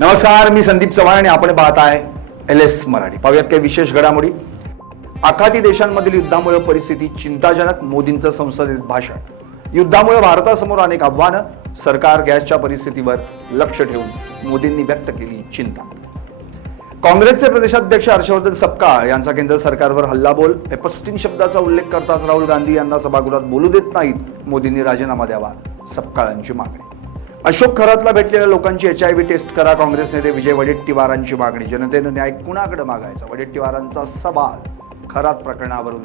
नमस्कार, मी संदीप चव्हाण आणि आपण पाहताय LS मराठी. पाहूयात काही विशेष घडामोडी. आखाती देशांमधील युद्धामुळे परिस्थिती चिंताजनक. मोदींचं संसदेत भाषण. युद्धामुळे भारतासमोर अनेक आव्हानं. सरकार गॅसच्या परिस्थितीवर लक्ष ठेवून मोदींनी व्यक्त केली चिंता. काँग्रेसचे प्रदेशाध्यक्ष हर्षवर्धन सपकाळ यांचा केंद्र सरकारवर हल्लाबोल. एपस्टीन शब्दाचा उल्लेख करताच राहुल गांधी यांना सभागृहात बोलू देत नाहीत. मोदींनी राजीनामा द्यावा, सपकाळांची मागणी. अशोक खरातला भेटलेल्या लोकांची HIV टेस्ट करा. काँग्रेस नेते विजय वडेट्टीवारांची मागणी. जनतेनं न्याय कुणाकडे मागायचा? वडेट्टीवारांचा सवाल. खरात प्रकरणावरून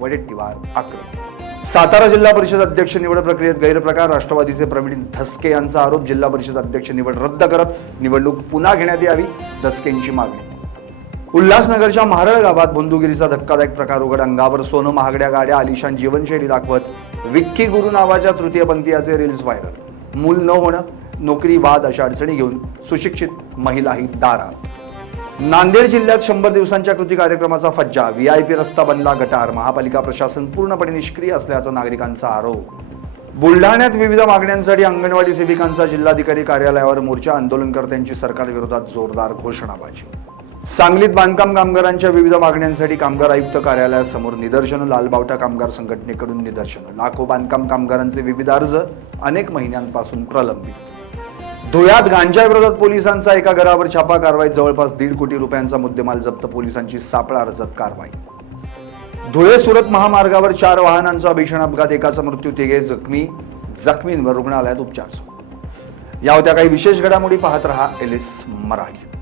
वडेट्टीवार आक्रमक. सातारा जिल्हा परिषद अध्यक्ष निवड प्रक्रियेत गैरप्रकार. राष्ट्रवादीचे प्रवीण धसके यांचा आरोप. जिल्हा परिषद अध्यक्ष निवड रद्द करत निवडणूक पुन्हा घेण्यात यावी, धसकेंची मागणी. उल्हासनगरच्या म्हारळ गावात बंदुगिरीचा धक्कादायक प्रकार उघड. अंगावर सोनं, महागड्या गाड्या, आलिशान जीवनशैली दाखवत विक्की गुरु नावाच्या तृतीयपंथीयाचे रील्स व्हायरल. मूल न होणं, नोकरी, वाद अशा अडचणी घेऊन सुशिक्षित महिलाही दारात. नांदेड जिल्ह्यात 100 दिवसांच्या कृती कार्यक्रमाचा फज्जा. VIP रस्ता बनला गटार. महापालिका प्रशासन पूर्णपणे निष्क्रिय असल्याचा नागरिकांचा आरोप. बुलढाण्यात विविध मागण्यांसाठी अंगणवाडी सेविकांचा जिल्हाधिकारी कार्यालयावर मोर्चा. आंदोलनकर्त्यांची सरकारविरोधात जोरदार घोषणाबाजी. सांगलीत बांधकाम कामगारांच्या विविध मागण्यांसाठी कामगार आयुक्त कार्यालयासमोर निदर्शनं. लालबावटा कामगार संघटनेकडून निदर्शनं. लाखो बांधकाम कामगारांचे विविध अर्ज अनेक महिन्यांपासून प्रलंबित. धुळ्यात गांजा विरोधात पोलिसांचा एका घरावर छापा. कारवाईत जवळपास 1.5 कोटी रुपयांचा मुद्देमाल जप्त. पोलिसांची सापळा रचत कारवाई. धुळे सुरत महामार्गावर 4 वाहनांचा भीषण अपघात. एकाचा मृत्यू, 3 जखमी. जखमींवर रुग्णालयात उपचार सुरू. या होत्या काही विशेष घडामोडी. पाहत रहा LS मराठी.